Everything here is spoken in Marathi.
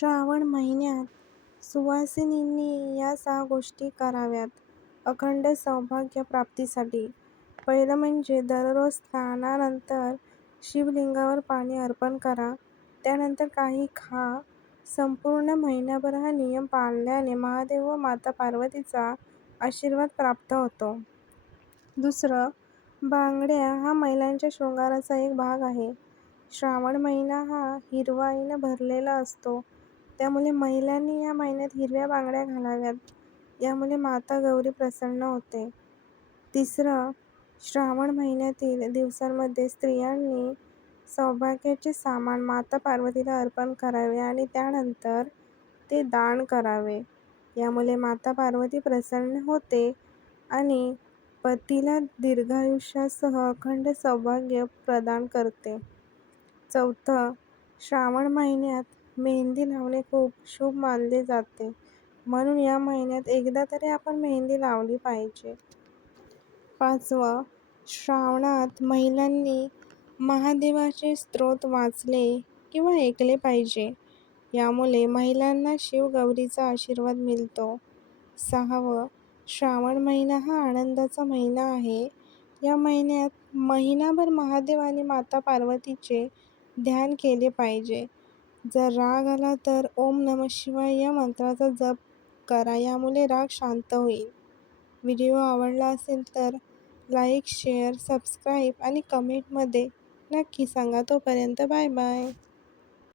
श्रावण महिन्यात सुवासिनींनी या 6 गोष्टी कराव्यात अखंड सौभाग्य प्राप्तीसाठी. पहिलं म्हणजे दररोज स्नानानंतर शिवलिंगावर पाणी अर्पण करा. त्यानंतर काही खा. संपूर्ण महिनाभर हा नियम पाळल्याने महादेव व माता पार्वतीचा आशीर्वाद प्राप्त होतो. दुसरं, बांगड्या हा महिलांच्या शृंगाराचा एक भाग आहे. श्रावण महिना हा हिरवाईनं भरलेला असतो. त्यामुळे महिलांनी या महिन्यात हिरव्या बांगड्या घालाव्यात. यामुळे माता गौरी प्रसन्न होते. तिसरं, श्रावण महिन्यातील दिवसांमध्ये स्त्रियांनी सौभाग्याचे सामान माता पार्वतीला अर्पण करावे आणि त्यानंतर ते दान करावे. यामुळे माता पार्वती प्रसन्न होते आणि पतीला दीर्घायुष्यासह अखंड सौभाग्य प्रदान करते. चौथं, श्रावण महिन्यात मेहंदी लावणे खूप शुभ मानले जाते. म्हणून या महिन्यात एकदा तरी आपण मेहंदी लावली पाहिजे. पाचवं, श्रावणात महिलांनी महादेवाचे स्तोत्र वाचले किंवा ऐकले पाहिजे. यामुळे महिलांना शिवगौरीचा आशीर्वाद मिळतो. सहावं, श्रावण महिना हा आनंदाचा महिना आहे. या महिन्यात महिनाभर महादेव आणि माता पार्वतीचे ध्यान केले पाहिजे. जर राग आला तर ओम नमः शिवाय या मंत्राचा जप करा. यामुळे राग शांत होईल. व्हिडिओ आवडला असेल तर लाईक, शेअर, सबस्क्राईब आणि कमेंटमध्ये नक्की सांगा. तोपर्यंत बाय बाय.